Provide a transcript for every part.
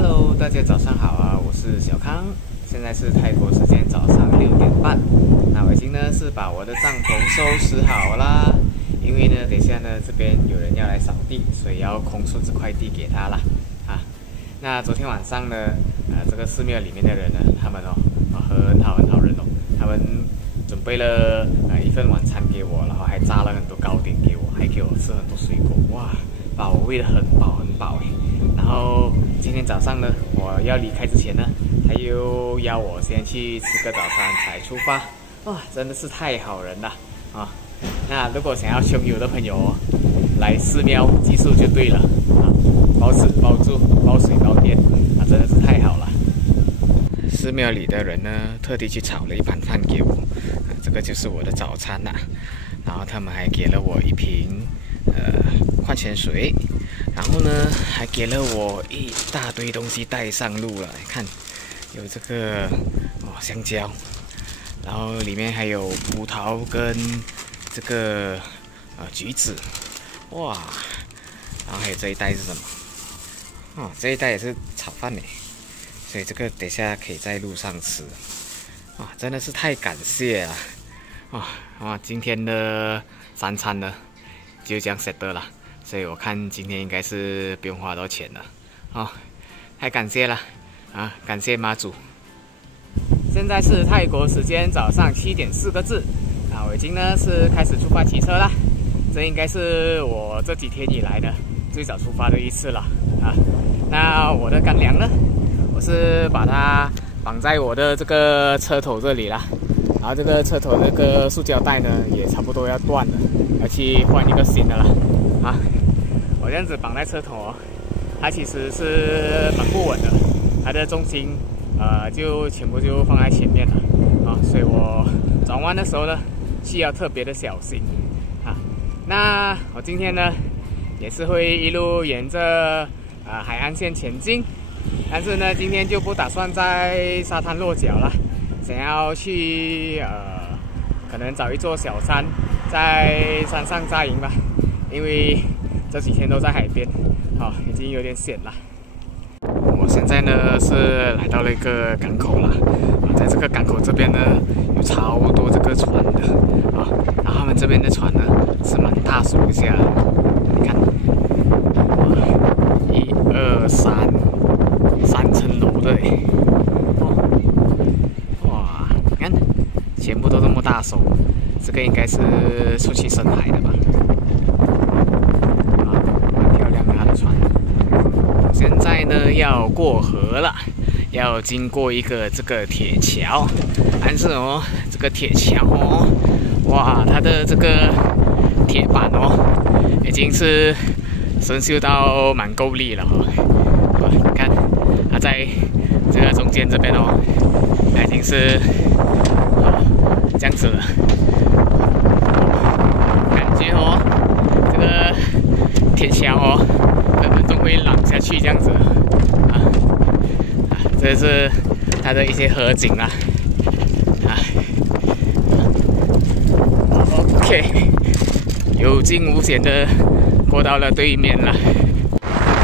Hello， 大家早上好啊，我是小康，现在是泰国时间早上6点半。那我已经呢是把我的帐篷收拾好啦，因为呢等一下呢这边有人要来扫地，所以要空出这块地给他啦。那昨天晚上呢，这个寺庙里面的人呢，他们很好人哦，他们准备了一份晚餐给我，然后还炸了很多糕点给我，还给我吃很多水果，哇，把我喂得很饱哎。然后今天早上呢，我要离开之前呢，他又要我先去吃个早餐才出发，哇，真的是太好人了啊！那如果想要穷游的朋友来寺庙寄宿就对了啊，包吃包住包水包电啊，真的是太好了。寺庙里的人呢，特地去炒了一盘饭给我，这个就是我的早餐啦。然后他们还给了我一瓶矿泉水，然后呢还给了我一大堆东西带上路了。看，有这个香蕉，然后里面还有葡萄跟这个橘子，哇，然后还有这一袋是什么？这一袋也是炒饭呢，所以这个等下可以在路上吃。真的是太感谢了。今天的3餐呢就这样 set 了，所以我看今天应该是不用花多少钱了。太感谢了感谢妈祖。现在是泰国时间早上7点4个字，我已经呢是开始出发骑车啦。这应该是我这几天以来呢最早出发的一次了那我的干粮呢，我是把它绑在我的这个车头这里啦，然后这个车头这个塑胶带呢也差不多要断了，要去换一个新的了我这样子绑在车头它其实是蛮不稳的，它的重心就全部就放在前面了所以我转弯的时候呢需要特别的小心那我今天呢也是会一路沿着海岸线前进，但是呢今天就不打算在沙滩落脚了，想要去可能找一座小山，在山上扎营吧，因为这几天都在海边已经有点险了。我现在呢是来到了一个港口了在这个港口这边呢有超多这个船的然后他们这边的船呢是蛮大艘一下的，你看1、2、3层楼的哇，你看全部都这么大艘，这个应该是出去深海的吧蛮漂亮的它的船。现在呢要过河了，要经过一个这个铁桥，但是这个铁桥哇，它的这个铁板已经是生锈到蛮够力了你看它在这个中间这边它已经是这样子了，感觉这个铁桥分分钟会浪下去这样子这是它的一些河景啦OK， 有惊无险的过到了对面了。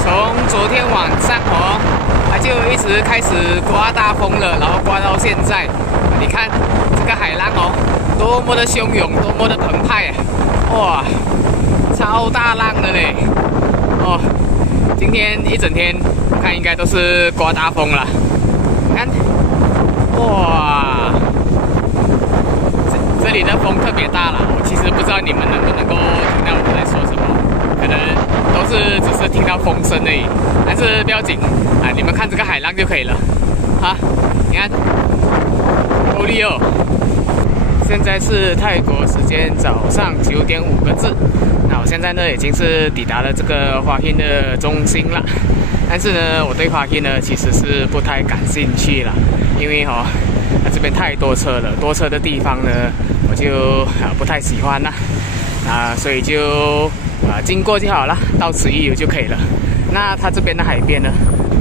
从昨天晚上它就一直开始刮大风了，然后刮到现在。你看这个海浪多么的汹涌，多么的澎湃哇，超大浪的嘞今天一整天我看应该都是刮大风了。看哇，这里的风特别大了，我其实不知道你们能不能够听到我在说什么，可能都是只是听到风声而已，但是不要紧你们看这个海浪就可以了你看够力哦。现在是泰国时间早上9点5个字，那我现在呢已经是抵达了这个花厅的中心了，但是呢我对花厅呢其实是不太感兴趣了，因为这边太多车了，多车的地方呢我就不太喜欢啦所以就经过就好了，到此一游就可以了。那它这边的海边呢，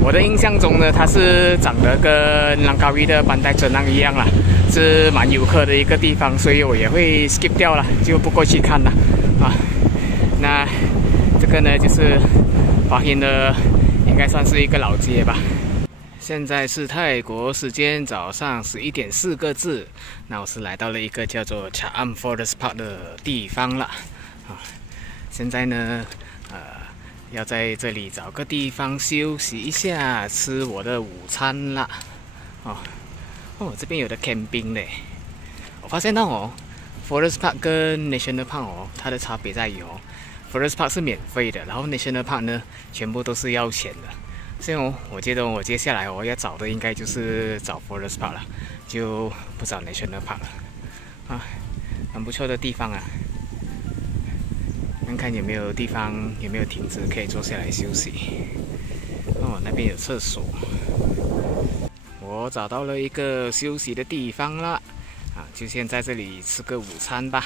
我的印象中呢它是长得跟兰卡威的班代真浪一样啦，是蛮游客的一个地方，所以我也会 skip 掉了，就不过去看了那这个呢就是花厅的应该该算是一个老街吧。现在是泰国时间早上11点4个字，那我是来到了一个叫做 Cha'am Forest Park 的地方了。现在呢，要在这里找个地方休息一下，吃我的午餐啦。这边有的 camping 嘞。我发现到Forest Park 跟 National Park 它的差别在于Forest Park 是免费的，然后 National Park 呢全部都是要钱的。所以我觉得我接下来要找的应该就是找 Forest Park 了，就不找 National Park 了。蛮不错的地方啊。看看有没有地方有没有亭子可以坐下来休息。那边有厕所。我找到了一个休息的地方了，就先在这里吃个午餐吧。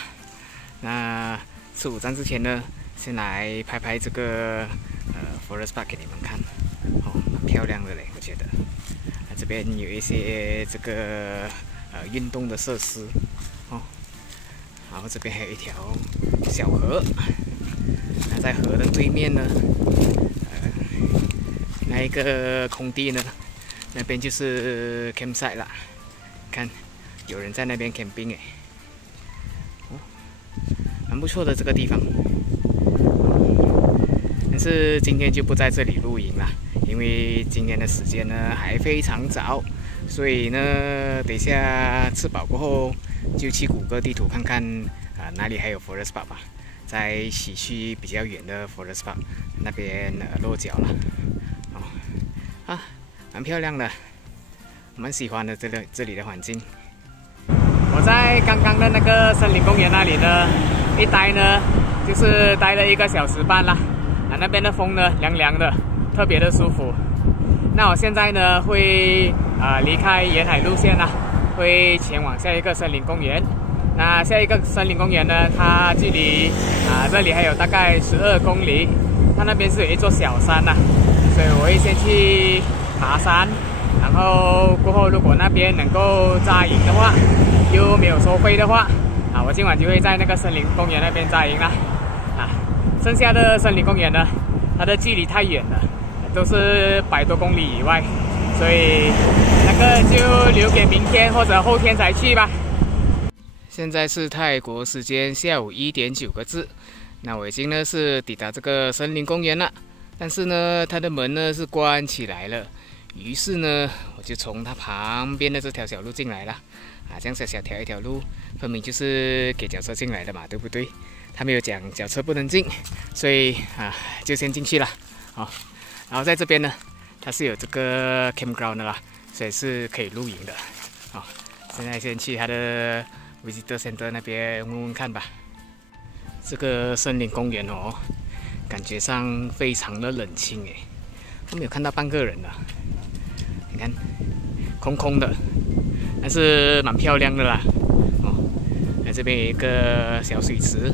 那吃午餐之前呢，先来拍拍这个Forest Park 给你们看，蛮漂亮的嘞，我觉得。这边有一些这个运动的设施，然后这边还有一条小河。那在河的对面呢，那一个空地呢，那边就是 campsite 啦。看，有人在那边 camping 蛮不错的这个地方。但是今天就不在这里露营了，因为今天的时间呢还非常早，所以呢，等一下吃饱过后就去谷歌地图看看哪里还有 Forest Park 吧。在西区比较远的 Forest Park 那边落脚了，蛮漂亮的，蛮喜欢的这里的环境。我在刚刚的那个森林公园那里呢，一待呢就是待了1个小时半啦，那边的风呢凉凉的，特别的舒服。那我现在呢会离开沿海路线啦，会前往下一个森林公园。那下一个森林公园呢，它距离这里还有大概12公里，它那边是有一座小山所以我会先去爬山，然后过后如果那边能够扎营的话，又没有收费的话，我今晚就会在那个森林公园那边扎营啦。剩下的森林公园呢，它的距离太远了，都是100多公里以外，所以那个就留给明天或者后天才去吧。现在是泰国时间下午1点9个字，那我已经呢是抵达这个森林公园了，但是呢它的门呢是关起来了，于是呢我就从它旁边的这条小路进来了，这样小条一条路，分明就是给脚车进来的嘛，对不对？他没有讲脚车不能进，所以就先进去了。然后在这边呢，它是有这个 campground 的啦，所以是可以露营的。现在先去它的Visitor Center 那边问问看吧。这个森林公园感觉上非常的冷清我没有看到半个人了。你看，空空的，但是蛮漂亮的啦。那这边有一个小水池，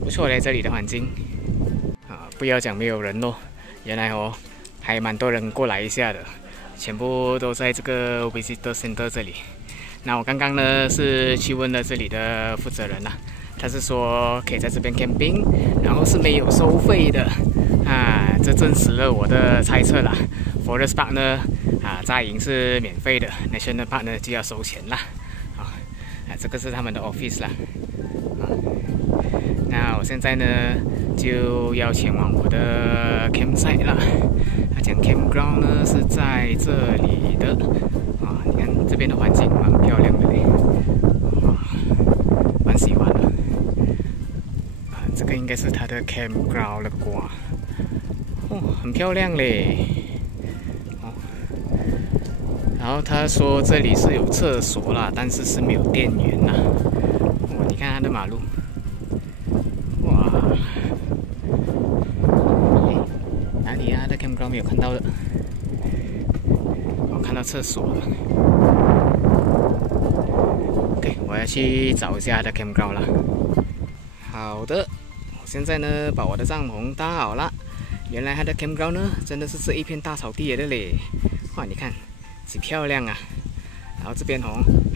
不错嘞，这里的环境。不要讲没有人咯，原来还蛮多人过来一下的。全部都在这个 Visitor Center 这里。那我刚刚呢是去问了这里的负责人他是说可以在这边 camping， 然后是没有收费的这证实了我的猜测啦。Forest Park 呢扎营是免费的 ，National Park 呢就要收钱啦。这个是他们的 office 啦。那我现在呢就要前往我的 campsite 啦。他讲 campground 呢是在这里的你看这边的环境蛮漂亮的嘞，蛮喜欢的。这个应该是他的 campground 了啩，很漂亮嘞。然后他说这里是有厕所啦，但是是没有电源啦。你看他的马路。哪里啊？在 campground 没有看到的。我看到厕所了。OK， 我要去找一下他的 campground 了。好的，我现在呢把我的帐篷搭好了。原来他的 campground 呢真的是这一片大草地来的嘞。你看，极漂亮啊！然后这边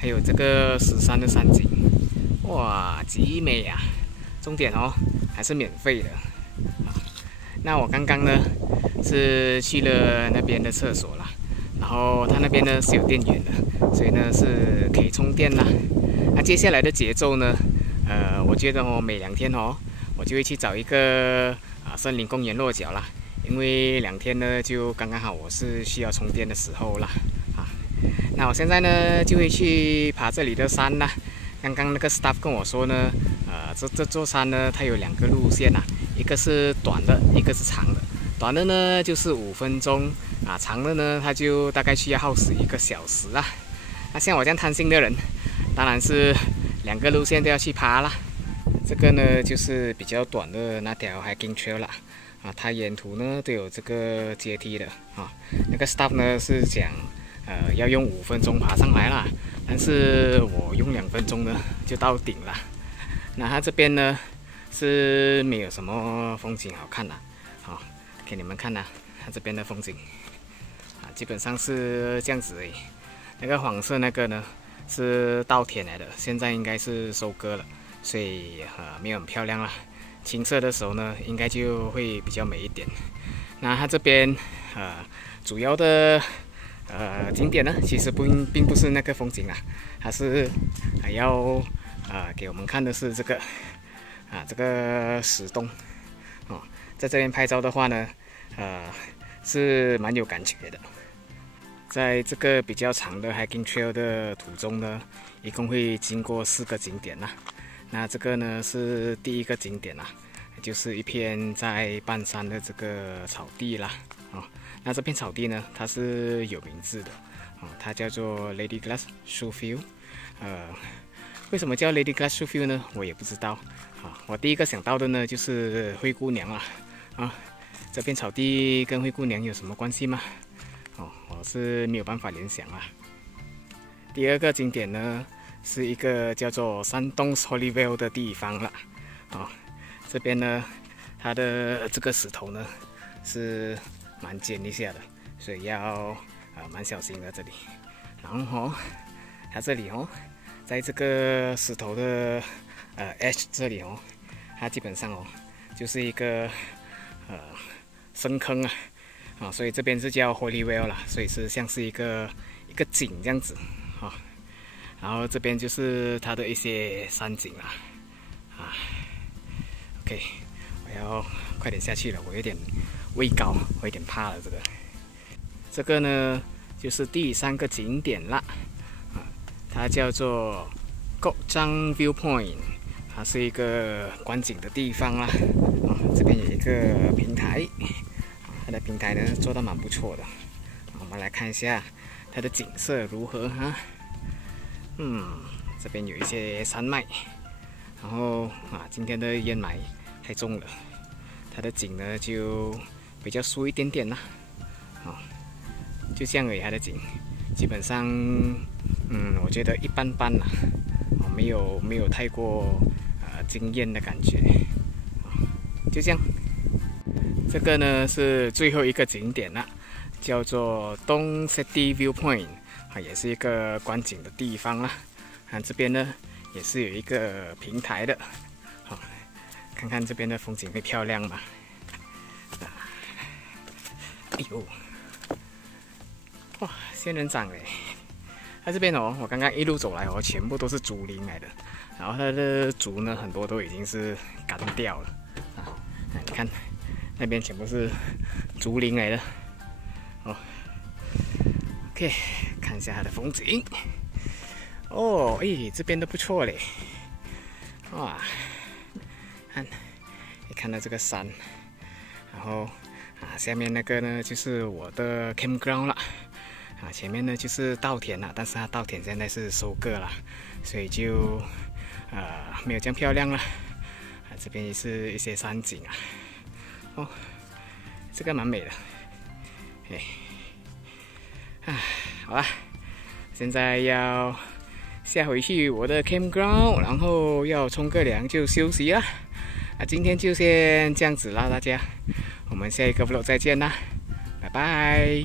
还有这个石山的山景，极美啊！重点还是免费的。那我刚刚呢是去了那边的厕所啦，然后它那边呢是有电源的，所以呢是可以充电啦。那接下来的节奏呢，我觉得每2天我就会去找一个森林公园落脚啦，因为2天呢就刚刚好我是需要充电的时候啦。那我现在呢就会去爬这里的山啦。刚刚那个 staff 跟我说呢，这座山呢它有2个路线啦，一个是短的，一个是长的。短的呢就是5分钟长的呢它就大概需要耗时1个小时啦。那像我这样贪心的人，当然是2个路线都要去爬啦。这个呢就是比较短的那条 hiking trail 啦，它沿途呢都有这个阶梯的那个 staff 呢是讲要用5分钟爬上来啦，但是我用2分钟呢就到顶了。那它这边呢是没有什么风景好看啦，给你们看啦，它这边的风景基本上是这样子而已。那个黄色那个呢是稻田来的，现在应该是收割了，所以没有很漂亮啦。青色的时候呢应该就会比较美一点。那它这边主要的景点呢其实并不是那个风景啦，它是要给我们看的是这个这个石洞在这边拍照的话呢是蛮有感觉的。在这个比较长的 hiking trail 的途中呢，一共会经过4个景点啦。那这个呢是第一个景点啦，就是一片在半山的这个草地啦。那这片草地呢它是有名字的它叫做 Lady Glass Shoefield。为什么叫 Lady Glass Shoefield 呢？我也不知道我第一个想到的呢就是灰姑娘这片草地跟灰姑娘有什么关系吗？我是没有办法联想啦。第二个景点呢是一个叫做山洞 Holyvale 的地方啦。这边呢它的这个石头呢是蛮尖一下的，所以要蛮小心的这里。然后它这里在这个石头的edge 这里它基本上就是一个深坑所以这边是叫 Holyvale 啦，所以是像是一个井这样子然后这边就是它的一些山景啦OK， 我要快点下去了，我有点畏高，我有点怕了。这个呢就是第3个景点啦它叫做 Gokjang Viewpoint， 它是一个观景的地方啦这边有一个平台，它的平台呢做得蛮不错的。我们来看一下它的景色如何这边有一些山脉，然后今天的烟霾太重了，它的景呢就比较疏一点点啦就这样而已。它的景基本上我觉得一般般啦没有太过惊艳的感觉就这样。这个呢是最后一个景点啦，叫做东 City Viewpoint， 也是一个观景的地方啦。这边呢也是有一个平台的，看看这边的风景会漂亮吗？哎呦，哇，仙人掌嘞！它这边我刚刚一路走来全部都是竹林来的，然后它的竹呢很多都已经是干掉了你看那边全部是竹林来的OK， 看一下它的风景这边都不错嘞哇！看到这个山，然后下面那个呢就是我的 campground 了前面呢就是稻田了，但是它稻田现在是收割了，所以就没有这样漂亮了这边也是一些山景这个蛮美的好啦，现在要下回去我的 campground， 然后要冲个凉就休息啦今天就先这样子啦，大家我们下一个 vlog 再见啦，拜拜。